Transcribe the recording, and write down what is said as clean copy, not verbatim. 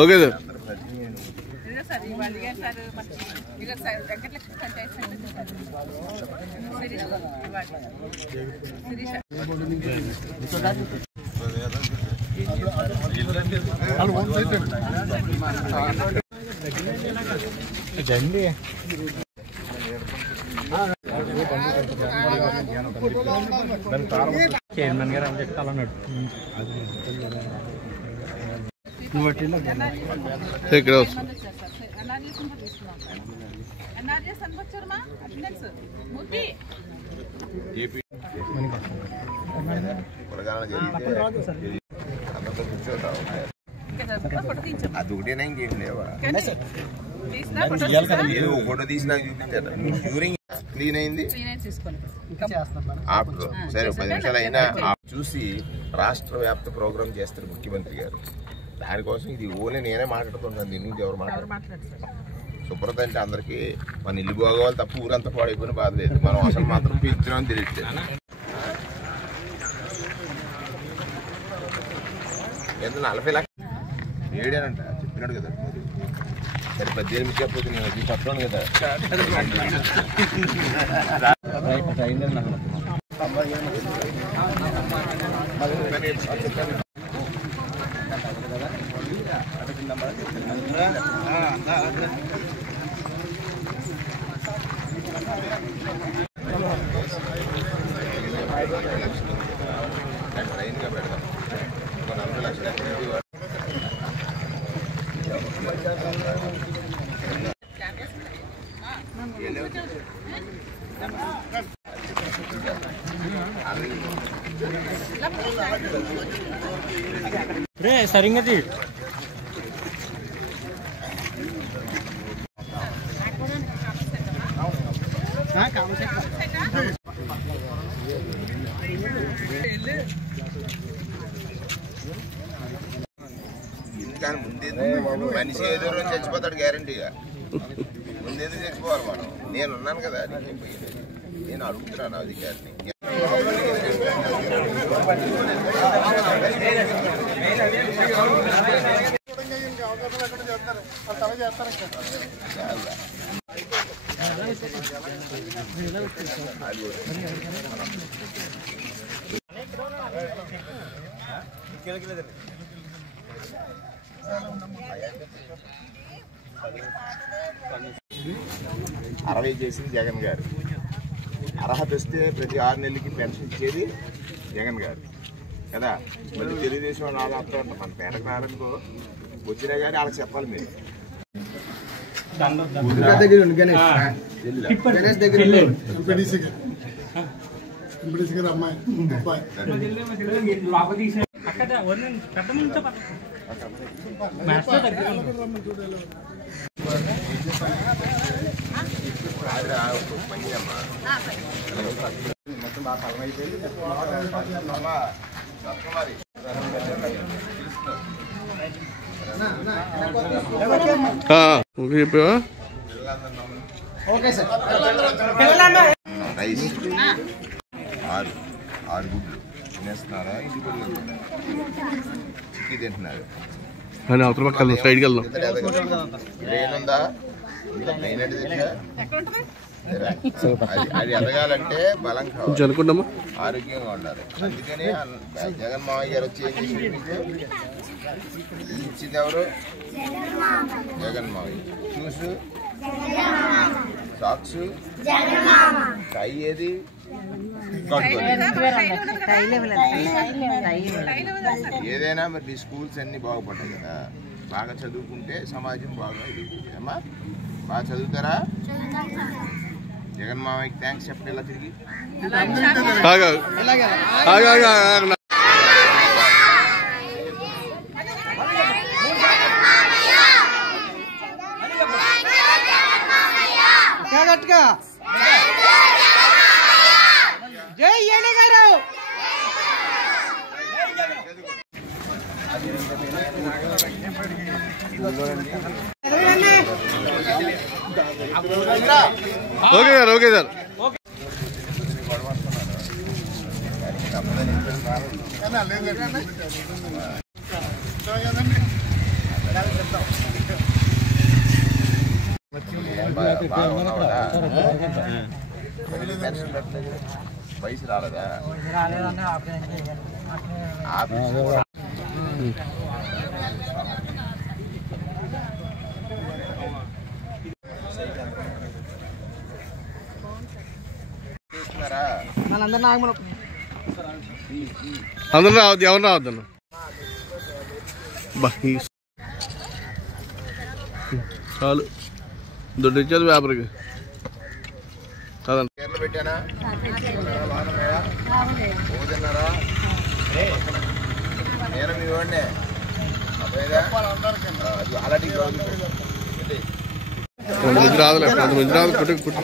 Okay sir. జండి chairman గారు అని చెప్తే అలా ఇక్కడ అది ఒకటేనా ఇంకేం లేవా? ఫోటో తీసి నాకు చూపించారు. డ్యూరింగ్ క్లీన్ అయింది ఆఫ్టర్ సరే 10 నిమిషాలు అయినా చూసి రాష్ట్ర వ్యాప్త ప్రోగ్రామ్ చేస్తారు ముఖ్యమంత్రి గారు. దానికోసం ఇది ఓన్లీ నేనే మాట్లాడుతున్నాను, దీని నుంచి ఎవరు మాట్లాడుతున్నారు? శుభ్రత అంటే అందరికీ మన ఇల్లు బాగోవాలి తప్ప ఊరంతా పాడైపోయిన బాధ లేదు. మనం అసలు మాత్రం పీల్చున్నామని తెలియట్లేదు. ఎంత 40 లక్షలు ఏడానంట చెప్పినాడు కదా. సరే 18 చెప్పొద్దు, నేను అది చెప్పాను కదా. ట్రైన్గా పెడదాం 40 లక్షలు. సరిగ్గా కానీ ముందేందుకు మనిషి ఏదో రోజు చచ్చిపోతాడు గ్యారంటీగా. ముందేందుకు చచ్చిపోవాలి మనం? నేను ఉన్నాను కదా, నేను అడుగుతున్నాను అధికారిని. అరవై చేసింది జగన్ గారు. అర్హత వస్తే ప్రతి 6 నెలలకి పెన్షన్ ఇచ్చేది జగన్ గారు కదా. మళ్ళీ తెలుగుదేశం వాళ్ళు ఆపుతూ ఉంటాం. మన పేటకు రావడానికో వచ్చినా కానీ వాళ్ళకి చెప్పాలి. మీరు మొత్తం బాగా ఫలం అయిపోయింది. రైస్ 6 గుడ్లు తినేస్తున్నారా? ఇంటి గుడ్లు చిక్కి తింటున్నారు. సైడ్కి వెళ్దాం. బ్రెయిన్ ఉందా? బ్రెయిన్ అంటే తెలుసా? అది ఎదగాలంటే బలం కావాలి, ఆరోగ్యంగా ఉండాలి. అందుకని జగన్ మావయ్య గారు వచ్చి ఏం చేసి ఇచ్చింది ఎవరు? జగన్ మావయ్య. షూస్, సాక్స్, టై ఏది? ఏదైనా మరి స్కూల్స్ అన్ని బాగుపడ్డాయి కదా. బాగా చదువుకుంటే సమాజం బాగా ఎదుగుతుంది. అమ్మా బాగా చదువుతారా? జగన్ మావయ్యకి థ్యాంక్స్ చెప్పండి. ఎలా తిరిగి జై ఏడి గారు. Okay sir, okay sir. వయసు రాలేదా? అందరూ రావద్దు, ఎవరు రావద్దు అన్న. చాలు దొడ్డు ఇచ్చేది పేపర్కి కాదండి. పేర్లు పెట్టానా? తిన్నారా? నేను మీ వాడినే అలాంటి మంది రాదులే, మంది రాదు. కుట్టి